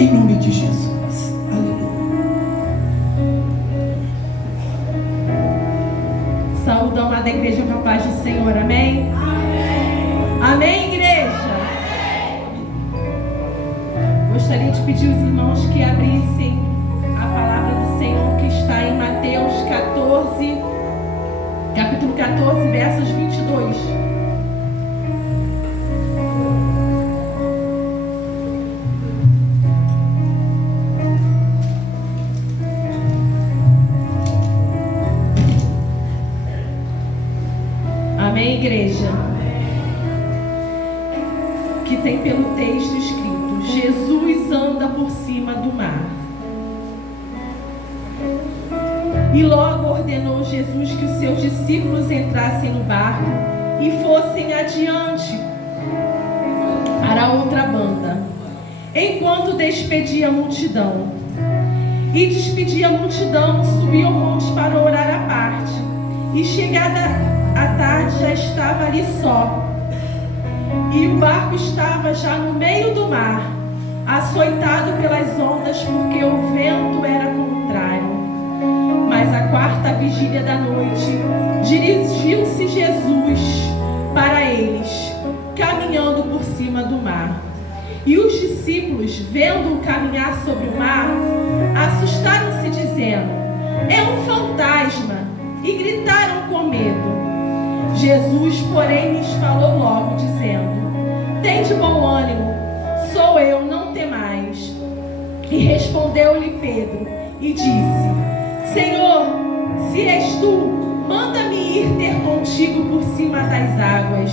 Em nome de Jesus. Aleluia. Saúde, amada igreja, com a paz do Senhor. Amém? Amém. Amém, igreja? Amém. Gostaria de pedir aos irmãos que abrissem a palavra do Senhor que está em Mateus 14, capítulo 14, versos 22. Amém, igreja? Que tem pelo texto escrito: Jesus anda por cima do mar. E logo ordenou Jesus que os seus discípulos entrassem no barco e fossem adiante para outra banda, enquanto despedia a multidão. E despedia a multidão, subiu ao monte para orar à parte. E chegada a tarde já estava ali só. E o barco estava já no meio do mar, açoitado pelas ondas, porque o vento era contrário. Mas à quarta vigília da noite, dirigiu-se Jesus para eles, caminhando por cima do mar. E os discípulos, vendo-o caminhar sobre o mar, assustaram-se, dizendo: é um fantasma, e gritaram com medo. Jesus, porém, lhes falou logo, dizendo: tende bom ânimo, sou eu, não temais. E respondeu-lhe Pedro e disse: Senhor, se és tu, manda-me ir ter contigo por cima das águas.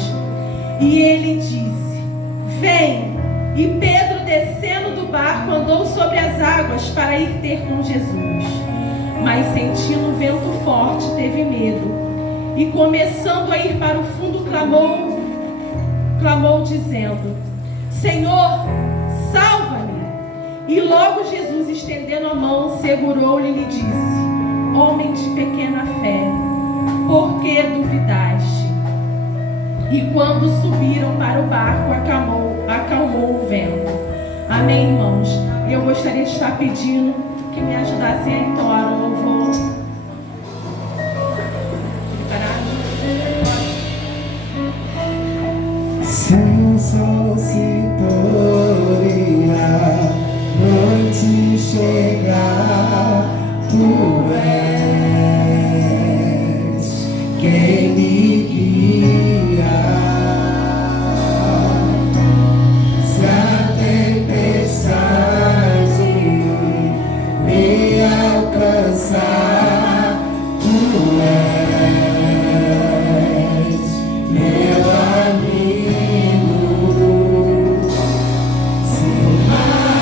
E ele disse: vem. E Pedro, descendo do barco, andou sobre as águas para ir ter com Jesus. Mas sentindo um vento forte, teve medo. E começando a ir para o fundo, clamou dizendo: Senhor, salva-me. E logo Jesus, estendendo a mão, segurou-lhe e lhe disse: homem de pequena fé, por que duvidaste? E quando subiram para o barco, acalmou o vento. Amém, irmãos? Eu gostaria de estar pedindo que me ajudassem a entoar o louvor. Sem o sol se pôr, noite chegar, tu és quem me guia. Se a tempestade me alcançar, tu és meu amigo. Se o mar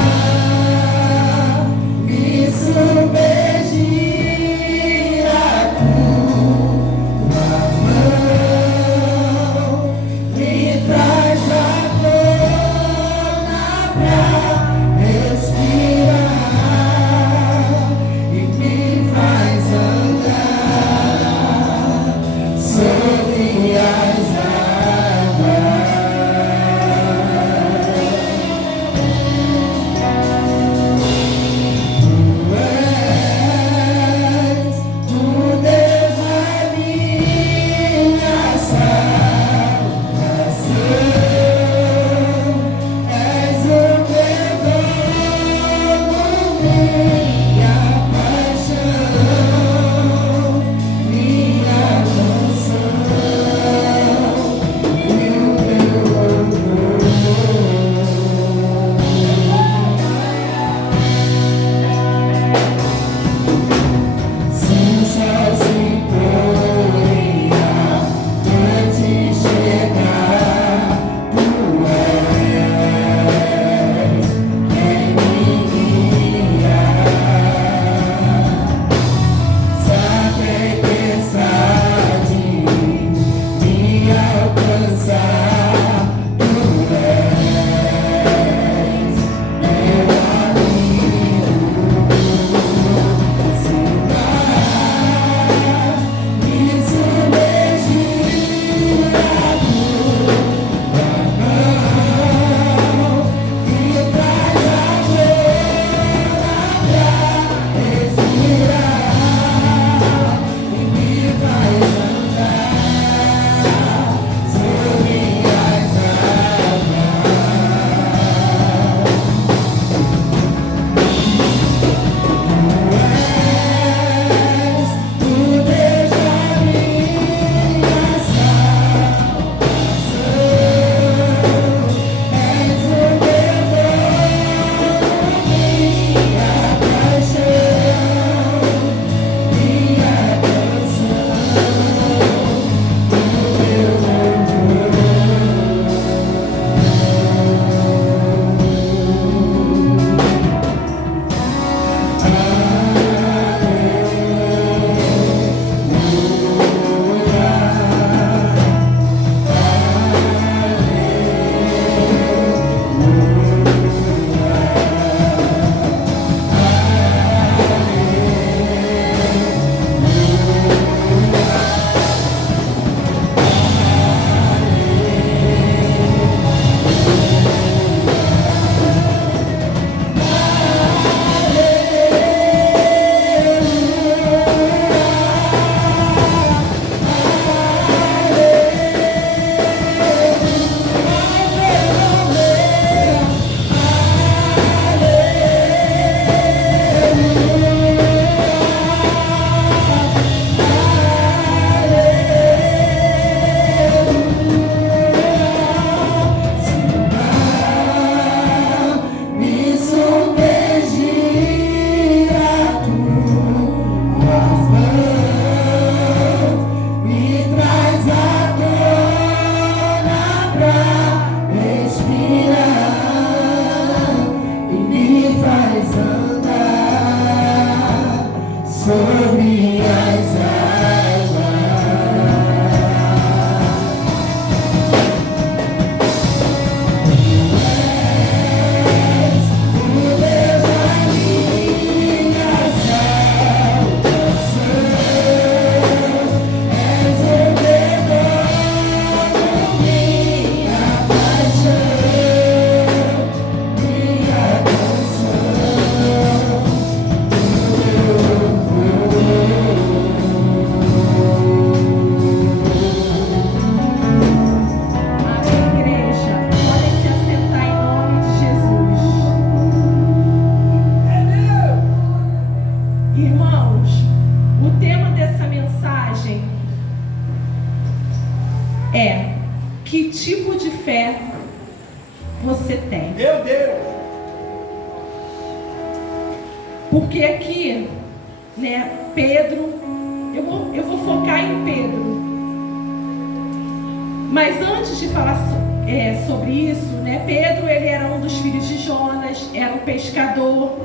sobre as águas. Tu és a minha salvação, és o demônio, minha paixão, minha canção. Amém, igreja. Podem se assentar em nome de Jesus. Irmãos, o tema dessa mensagem é: que tipo de fé você tem? Meu Deus! Porque aqui, né, Pedro, eu vou focar em Pedro. Mas antes de falar sobre isso, né, Pedro, ele era um dos filhos de Jonas, era um pescador.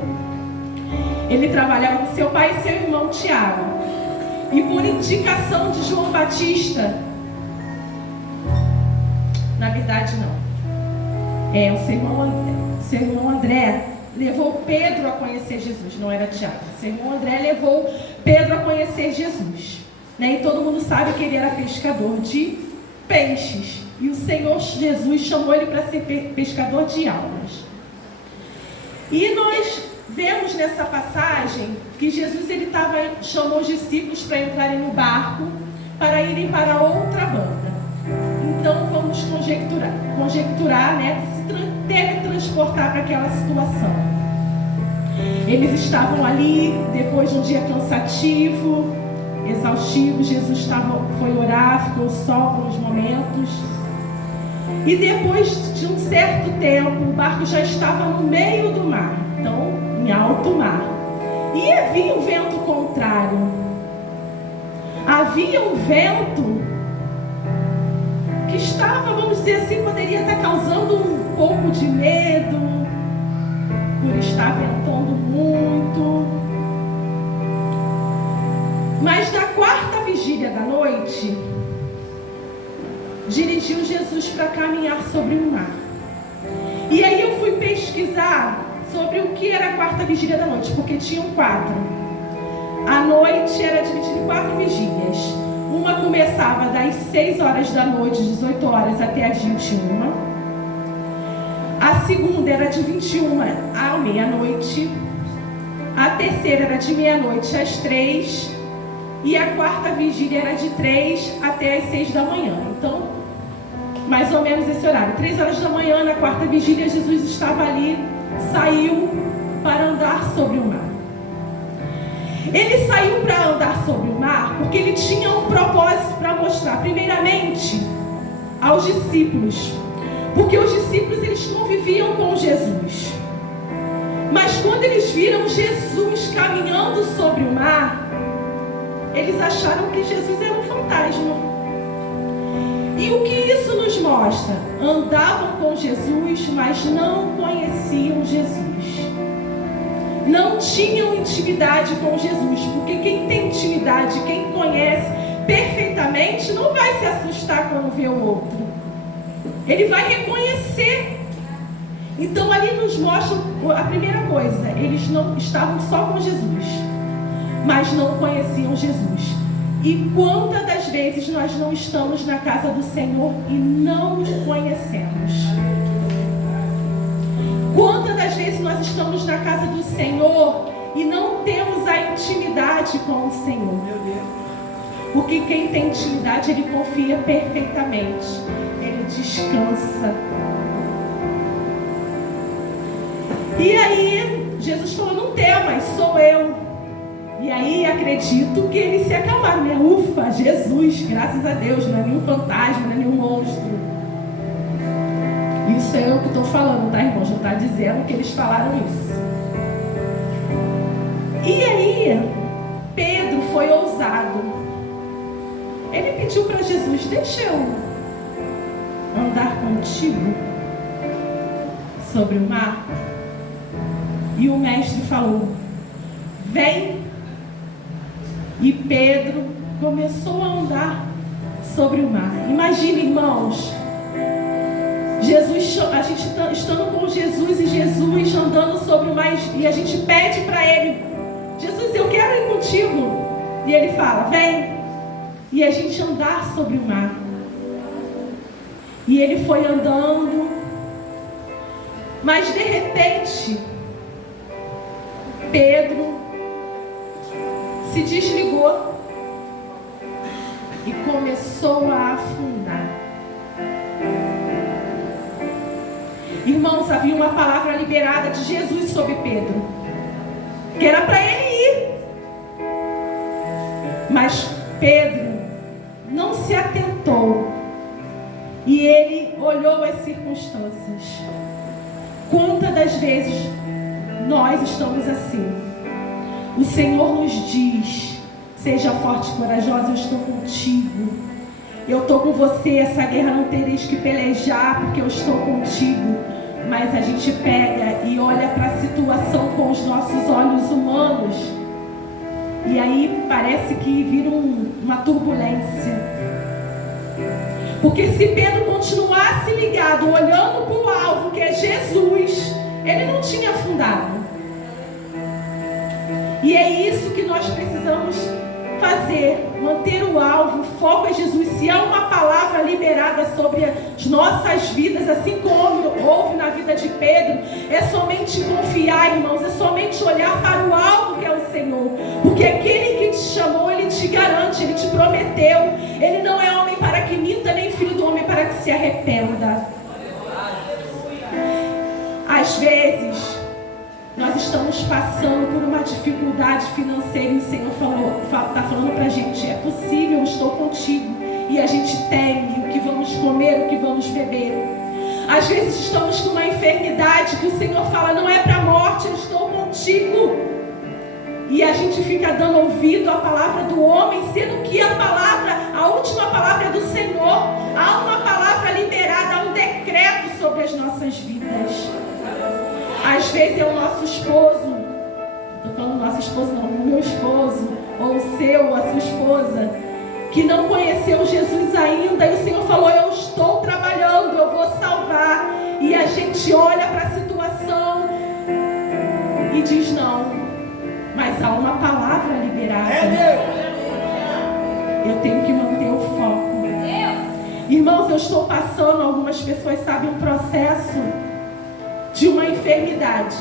Ele trabalhava com seu pai e seu irmão Tiago. E por indicação de João Batista, na verdade não, o seu irmão André levou Pedro a conhecer Jesus, não era Tiago. Seu irmão André levou Pedro a conhecer Jesus, né? E todo mundo sabe que ele era pescador de peixes. E o Senhor Jesus chamou ele para ser pescador de almas. E nós vemos nessa passagem que Jesus chamou os discípulos para entrarem no barco para irem para outra banda. Então vamos conjecturar, né, se teletransportar para aquela situação. Eles estavam ali depois de um dia cansativo, exaustivo. Jesus foi orar, ficou só por uns momentos. E depois de um certo tempo, o barco já estava no meio do mar, então em alto mar. E havia um vento contrário. Havia um vento que estava, vamos dizer assim, poderia estar causando um pouco de medo, por estar ventando muito. Mas na quarta vigília da noite, dirigiu Jesus para caminhar sobre o mar. E aí eu fui pesquisar sobre o que era a quarta vigília da noite, porque tinham 4. A noite era dividida em 4 vigílias. Uma começava das 6 horas da noite, 18 horas, até as 21. A segunda era de 21 à meia-noite. A terceira era de meia-noite às 3. E a quarta vigília era de 3 até as 6 da manhã. Então, mais ou menos esse horário. 3 horas da manhã, na quarta vigília, Jesus estava ali, saiu para andar sobre o mar. Ele saiu para andar sobre o mar porque ele tinha um propósito para mostrar, primeiramente, aos discípulos. Porque os discípulos, eles conviviam com Jesus. Mas quando eles viram Jesus caminhando sobre o mar, eles acharam que Jesus era um fantasma. E o que isso nos mostra? Andavam com Jesus, mas não conheciam Jesus. Não tinham intimidade com Jesus, porque quem tem intimidade, quem conhece perfeitamente, não vai se assustar quando vê o outro. Ele vai reconhecer. Então ali nos mostra a primeira coisa: eles não estavam só com Jesus, mas não conheciam Jesus. E quantas das vezes nós não estamos na casa do Senhor e não o conhecemos? Quantas das vezes nós estamos na casa do Senhor e não temos a intimidade com o Senhor? Porque quem tem intimidade, ele confia perfeitamente, ele descansa. E aí Jesus falou: não temas, sou eu. E aí acredito que eles se acalmaram, né? Ufa, Jesus, graças a Deus, não é nenhum fantasma, não é nenhum monstro. Isso é eu que estou falando, tá, irmão? Já está dizendo que eles falaram isso. E aí Pedro foi ousado. Ele pediu para Jesus: deixa eu andar contigo sobre o mar. E o mestre falou: vem. E Pedro começou a andar sobre o mar. Imagina, irmãos, Jesus, a gente estando com Jesus e Jesus andando sobre o mar, e a gente pede para ele: Jesus, eu quero ir contigo. E ele fala: vem. E a gente andar sobre o mar. E ele foi andando, mas de repente Pedro se desligou e começou a afundar. Irmãos, havia uma palavra liberada de Jesus sobre Pedro, que era para ele ir. Mas Pedro não se atentou e ele olhou as circunstâncias. Quantas das vezes nós estamos assim? O Senhor nos diz: seja forte e corajosa, eu estou contigo. Eu estou com você, essa guerra não tereis que pelejar, porque eu estou contigo. Mas a gente pega e olha para a situação com os nossos olhos humanos, e aí parece que vira uma turbulência. Porque se Pedro continuasse ligado, olhando para o alvo, que é Jesus, ele não tinha afundado. E é isso que nós precisamos fazer, manter o alvo, o foco é Jesus. Se há uma palavra liberada sobre as nossas vidas, assim como houve na vida de Pedro, é somente confiar, irmãos, é somente olhar para o alvo, que é o Senhor. Porque aquele que te chamou, ele te garante, ele te prometeu. Ele não é homem para que minta, nem filho do homem para que se arrependa. Às vezes nós estamos passando por uma dificuldade financeira e o Senhor está falando para a gente: é possível, eu estou contigo. E a gente teme o que vamos comer, o que vamos beber. Às vezes estamos com uma enfermidade que o Senhor fala: não é para a morte, eu estou contigo. E a gente fica dando ouvido à palavra do homem, sendo que a última palavra é do Senhor. Há uma palavra liberada, há um decreto sobre as nossas vidas. Às vezes é o nosso esposo, estou falando nosso esposo não, o meu esposo, ou o seu, a sua esposa, que não conheceu Jesus ainda, e o Senhor falou: eu estou trabalhando, eu vou salvar. E a gente olha para a situação e diz: não, mas há uma palavra liberada. Eu tenho que manter o foco. Irmãos, eu estou passando, algumas pessoas sabem, um processo de uma enfermidade,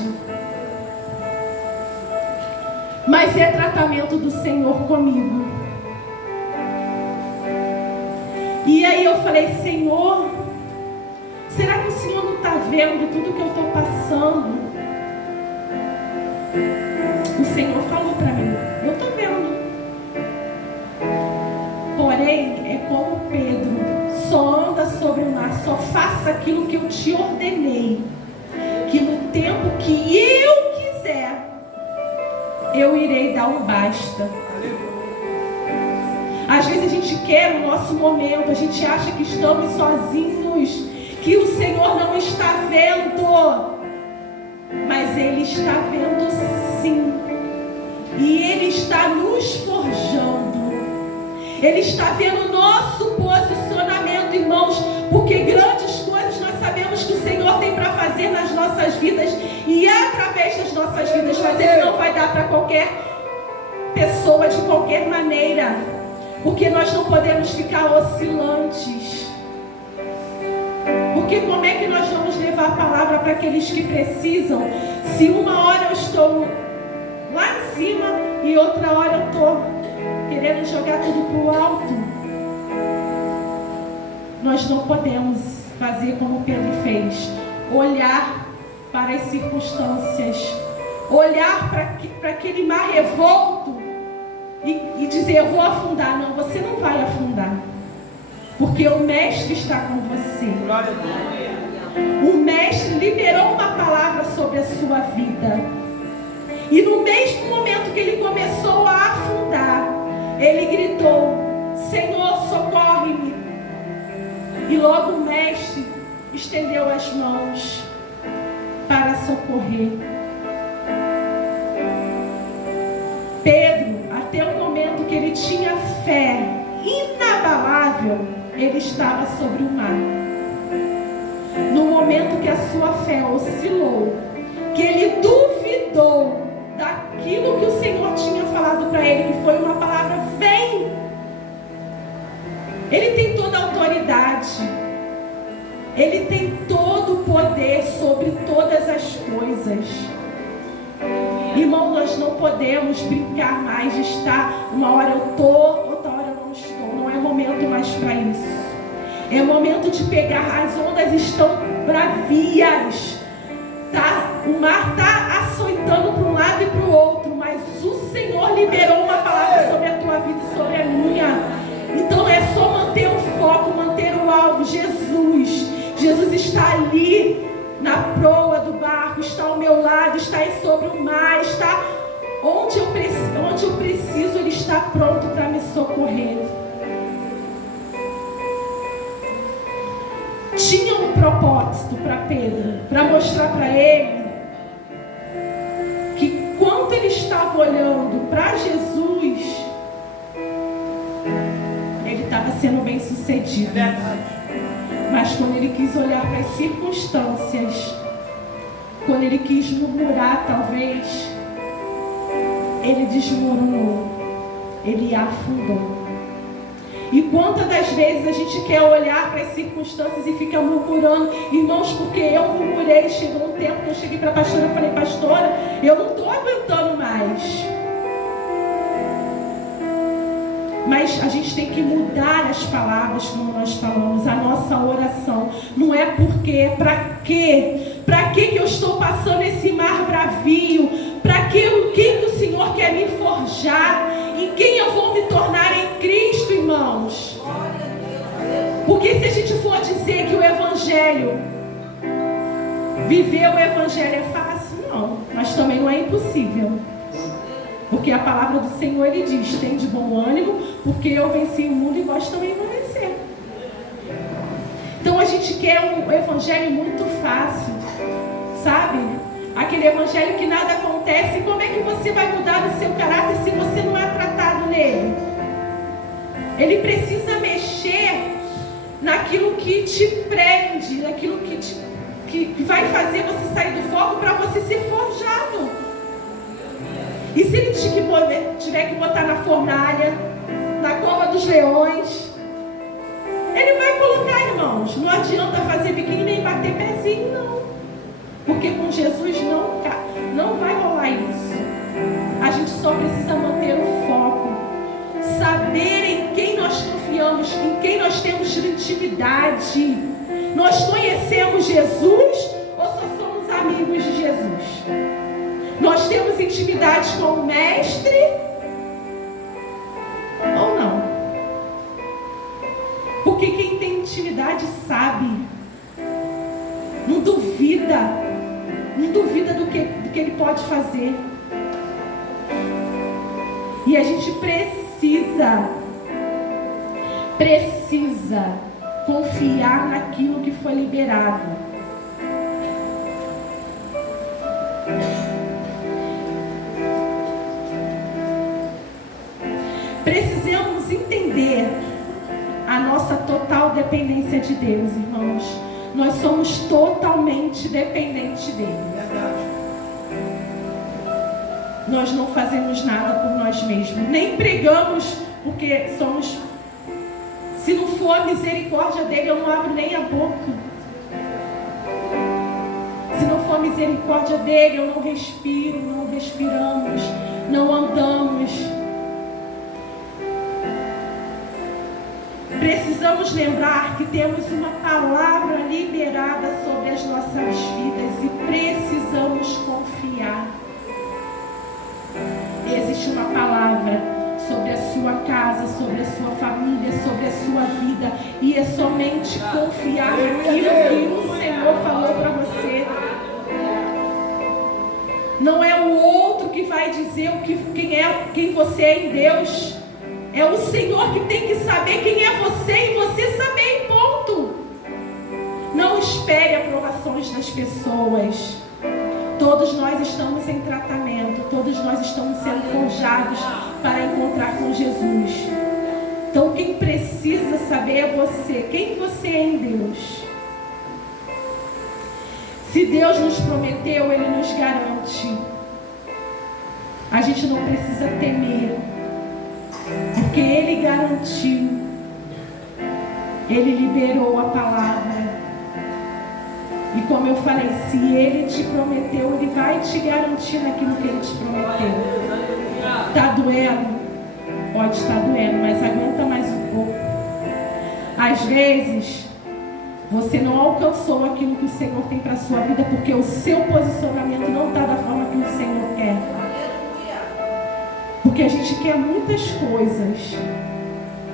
mas é tratamento do Senhor comigo. E aí eu falei: Senhor, será que o Senhor não está vendo tudo que eu estou passando? O Senhor falou para mim: eu estou vendo. Porém, é como Pedro: só anda sobre o mar, só faça aquilo que eu te ordenei, que no tempo que eu quiser, eu irei dar um basta. Às vezes a gente quer o nosso momento, a gente acha que estamos sozinhos, que o Senhor não está vendo, mas Ele está vendo sim, e Ele está nos forjando. Ele está vendo o nosso posicionamento, irmãos, porque grandes coisas nós sabemos que o Senhor tem para fazer nas nossas vidas e através das nossas vidas, mas Ele não vai dar para qualquer pessoa de qualquer maneira, porque nós não podemos ficar oscilantes. Porque como é que nós vamos levar a palavra para aqueles que precisam, se uma hora eu estou lá em cima e outra hora eu estou querendo jogar tudo para o alto? Nós não podemos fazer como Pedro fez, olhar para as circunstâncias, olhar para aquele mar revolto e dizer: eu vou afundar. Não, você não vai afundar, porque o Mestre está com você. O Mestre liberou uma palavra sobre a sua vida, e no mesmo momento que ele começou a afundar, ele gritou: Senhor, socorre-me. E logo o Mestre estendeu as mãos para socorrer. Pedro, até o momento que improvável, ele estava sobre o mar. No momento que a sua fé oscilou, que ele duvidou daquilo que o Senhor tinha falado para ele, que foi uma palavra: vem. Ele tem toda a autoridade, ele tem todo o poder sobre todas as coisas. Irmão, nós não podemos brincar mais de estar, uma hora eu estou, outra hora eu não estou. Não é momento mais para isso. É momento de pegar, as ondas estão bravias, tá? O mar está açoitando para um lado e para o outro, mas o Senhor liberou uma palavra sobre a tua vida e sobre a minha. Então é só manter o foco, manter o alvo. Jesus está ali na proa do barco, está ao meu lado, está aí sobre o mar, está onde eu preciso, ele está pronto para me socorrer. Tinha um propósito para Pedro, para mostrar para ele que quando ele estava olhando para Jesus, ele estava sendo bem sucedido. Mas quando ele quis olhar para as circunstâncias, quando ele quis murmurar, talvez, ele desmoronou, ele afundou. E quantas das vezes a gente quer olhar para as circunstâncias e fica murmurando? Irmãos, porque eu murmurei, chegou um tempo que eu cheguei para a pastora e falei: pastora, eu não estou aguentando mais. Mas a gente tem que mudar as palavras, como nós falamos, a nossa oração. Não é porque, para quê? Para que eu estou passando esse mar bravio? Para que o que o Senhor quer me forjar? Em quem eu vou me tornar em Cristo, irmãos? Porque se a gente for dizer que o Evangelho, viver o Evangelho é fácil, não. Mas também não é impossível. Porque a palavra do Senhor, ele diz: tem de bom ânimo, porque eu venci o mundo e vós também vão vencer. Então a gente quer um evangelho muito fácil, sabe? Aquele evangelho que nada acontece. Como é que você vai mudar o seu caráter se você não é tratado nele? Ele precisa mexer naquilo que te prende, naquilo que vai fazer você sair do foco para você ser forjado. E se ele tiver que botar na fornalha, na cova dos leões, ele vai colocar, irmãos. Não adianta fazer biquinho nem bater pezinho, não. Porque com Jesus não vai rolar isso. A gente só precisa manter o foco. Saber em quem nós confiamos, em quem nós temos intimidade. Nós conhecemos Jesus ou só somos amigos de Jesus? Nós temos intimidade com o Mestre ou não? Porque quem tem intimidade sabe, não duvida do que ele pode fazer. E a gente precisa confiar naquilo que foi liberado. Precisamos entender a nossa total dependência de Deus, irmãos. Nós somos totalmente dependentes dele. Nós não fazemos nada por nós mesmos, nem pregamos porque somos. Se não for a misericórdia dele, eu não abro nem a boca. Se não for a misericórdia dele, eu não respiro, não respiramos, não andamos. Precisamos lembrar que temos uma palavra liberada sobre as nossas vidas e precisamos confiar. Existe uma palavra sobre a sua casa, sobre a sua família, sobre a sua vida, e é somente confiar naquilo que o Senhor falou para você. Não é o outro que vai dizer quem você é em Deus. É o Senhor que tem que saber quem é você e você saber, ponto. Não espere aprovações das pessoas. Todos nós estamos em tratamento, todos nós estamos sendo forjados para encontrar com Jesus. Então quem precisa saber é você, quem você é em Deus. Se Deus nos prometeu, Ele nos garante. A gente não precisa temer, porque Ele garantiu. Ele liberou a palavra. E como eu falei, se Ele te prometeu, Ele vai te garantir naquilo que Ele te prometeu. Está doendo? Pode estar doendo, mas aguenta mais um pouco. Às vezes, você não alcançou aquilo que o Senhor tem para a sua vida, porque o seu posicionamento não está da forma que o Senhor quer. Porque a gente quer muitas coisas,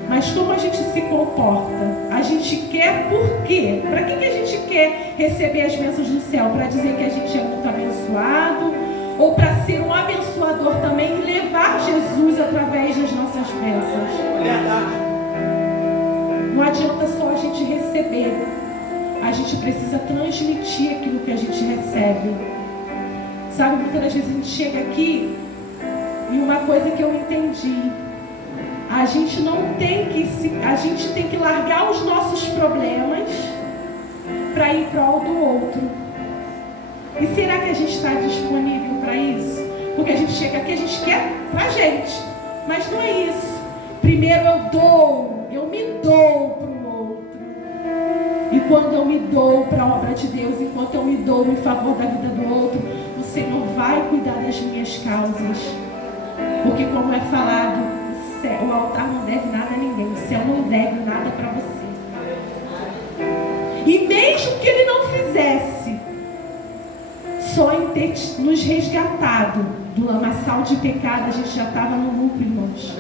mas como a gente se comporta? A gente quer por quê? Para que a gente quer receber as bênçãos do céu? Para dizer que a gente é muito abençoado? Ou para ser um abençoador também e levar Jesus através das nossas bênçãos? Não adianta só a gente receber. A gente precisa transmitir aquilo que a gente recebe. Sabe, muitas das vezes a gente chega aqui e uma coisa que eu entendi, a gente tem que largar os nossos problemas para ir em prol do outro. E será que a gente está disponível para isso? Porque a gente chega aqui, a gente quer pra gente, mas não é isso. Primeiro eu me dou para o outro. E quando eu me dou para a obra de Deus, enquanto eu me dou em favor da vida do outro, o Senhor vai cuidar das minhas causas. Porque como é falado, o altar não deve nada a ninguém, o céu não deve nada para você. E mesmo que Ele não fizesse, só em ter nos resgatado do lamaçal de pecado, a gente já estava no lucro, irmãos.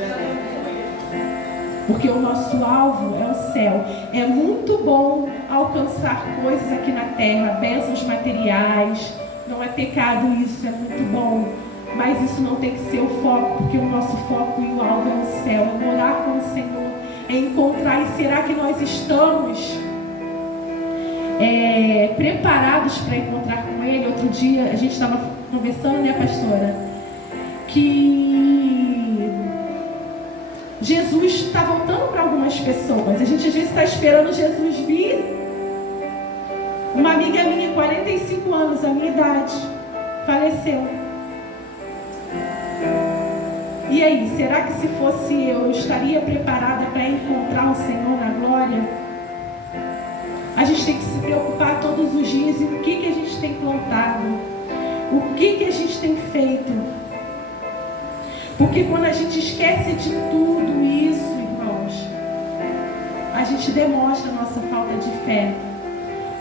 Porque o nosso alvo é o céu. É muito bom alcançar coisas aqui na terra, bênçãos materiais. Não é pecado isso, é muito bom. Mas isso não tem que ser o foco, porque o nosso foco e o alvo é o céu, é morar com o Senhor, é encontrar. E será que nós estamos preparados para encontrar com Ele? Outro dia a gente estava conversando, né, pastora? Que Jesus está voltando para algumas pessoas. A gente às vezes está esperando Jesus vir. Uma amiga minha, 45 anos, a minha idade, faleceu. E aí, será que se fosse eu estaria preparada para encontrar o Senhor na glória? A gente tem que se preocupar todos os dias em o que a gente tem plantado, o que a gente tem feito. Porque quando a gente esquece de tudo isso, irmãos, a gente demonstra a nossa falta de fé.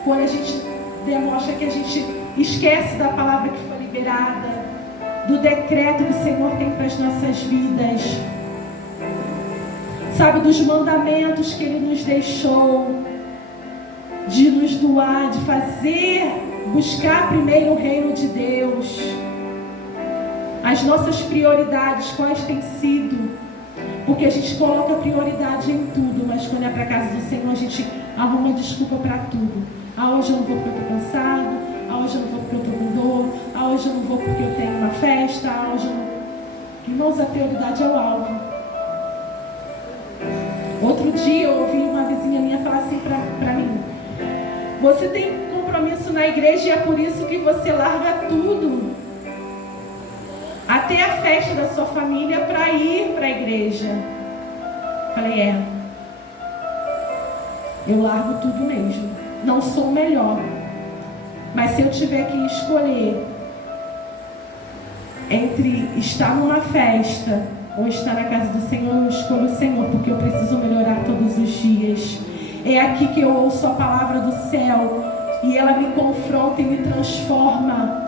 Quando a gente demonstra que a gente esquece da palavra que foi liberada, do decreto que o Senhor tem para as nossas vidas, sabe, dos mandamentos que Ele nos deixou, de nos doar, de buscar primeiro o reino de Deus. As nossas prioridades, quais têm sido? Porque a gente coloca prioridade em tudo, mas quando é para a casa do Senhor, a gente arruma desculpa para tudo. Hoje eu não vou porque eu estou cansado, hoje eu não vou porque eu estou com dor, hoje eu não vou porque eu tenho uma festa, hoje eu não... Irmãos, a prioridade é o alvo. Outro dia eu ouvi uma vizinha minha falar assim para mim: você tem compromisso na igreja e é por isso que você larga tudo, até a festa da sua família, para ir para a igreja. Falei, eu largo tudo mesmo. Não sou o melhor, mas se eu tiver que escolher entre estar numa festa ou estar na casa do Senhor, eu escolho o Senhor, porque eu preciso melhorar todos os dias. É aqui que eu ouço a palavra do céu e ela me confronta e me transforma.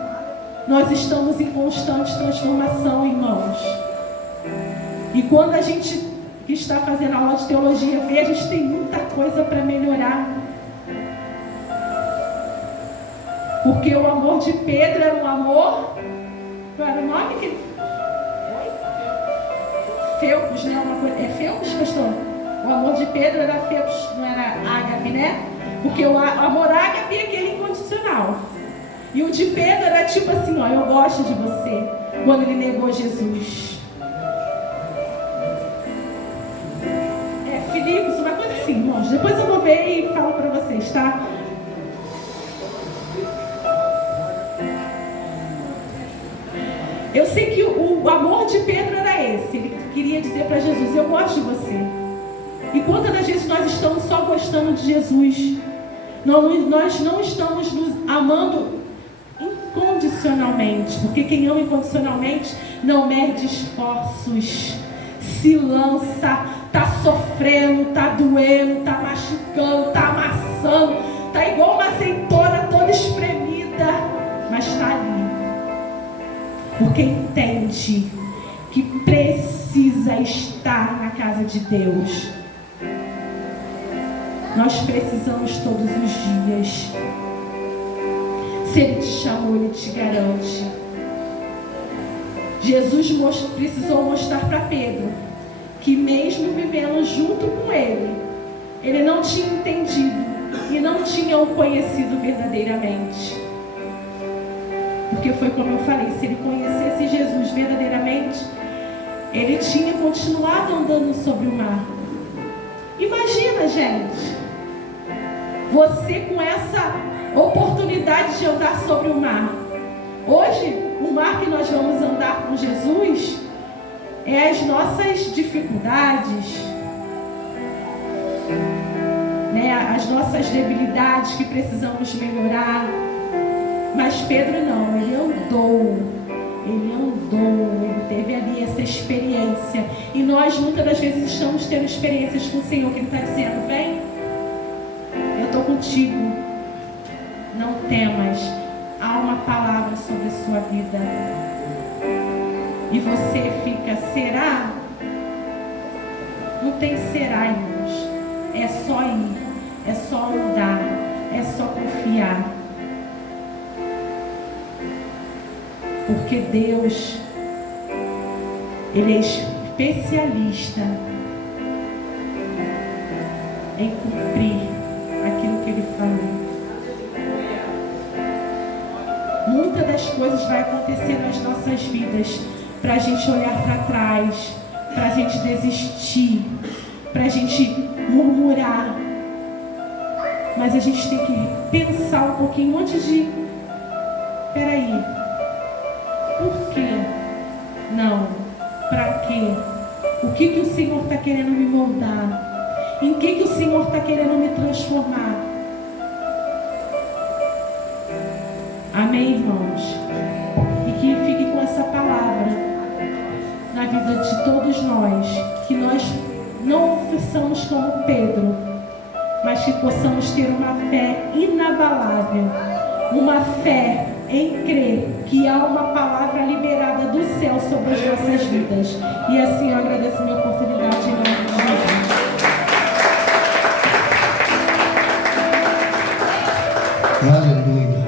Nós estamos em constante transformação, irmãos. E quando a gente que está fazendo aula de teologia vê, a gente tem muita coisa para melhorar. Porque o amor de Pedro era um amor... Qual era o nome? Feus, né? É Feus, pastor? O amor de Pedro era Feus, não era ágape, né? Porque o amor ágape é aquele incondicional. E o de Pedro era tipo assim, ó, eu gosto de você. Quando ele negou Jesus. está? Eu sei que o amor de Pedro era esse. Ele queria dizer para Jesus: eu gosto de você. E quantas das vezes nós estamos só gostando de Jesus? Nós não estamos nos amando incondicionalmente. Porque quem ama incondicionalmente não mede esforços, se lança, está sofrendo, está doendo, está machucando, está amassando, está igual uma azeitona toda espremida, mas está ali. Porque entende que precisa estar na casa de Deus. Nós precisamos todos os dias. Se Ele te chamou, Ele te garante. Jesus precisou mostrar para Pedro que mesmo vivendo junto com ele não tinha entendido e não tinha o conhecido verdadeiramente. Porque foi como eu falei, se ele conhecesse Jesus verdadeiramente, ele tinha continuado andando sobre o mar. Imagina, gente, você com essa oportunidade de andar sobre o mar. Hoje, o mar que nós vamos andar com Jesus é as nossas dificuldades, né? As nossas debilidades que precisamos melhorar. Mas Pedro não, ele teve ali essa experiência. E nós muitas das vezes estamos tendo experiências com o Senhor, que Ele está dizendo: vem, eu estou contigo, não temas, há uma palavra sobre a sua vida. E você fica: será? Não tem será, irmãos. É só ir, é só andar, é só confiar. Porque Deus, Ele é especialista em cumprir aquilo que Ele falou. Muitas das coisas vai acontecer nas nossas vidas para a gente olhar para trás, para a gente desistir, para a gente murmurar. Mas a gente tem que pensar um pouquinho antes de... Peraí, por quê? Não, para quê? O que o Senhor está querendo me moldar? Em que o Senhor está querendo me transformar? Amém, irmãos? E que fique com essa palavra na vida de todos nós, que nós não façamos como Pedro, mas que possamos ter uma fé inabalável, uma fé em crer que há uma palavra liberada do céu sobre as nossas vidas. E assim eu agradeço a minha oportunidade em nome de Jesus. Aleluia.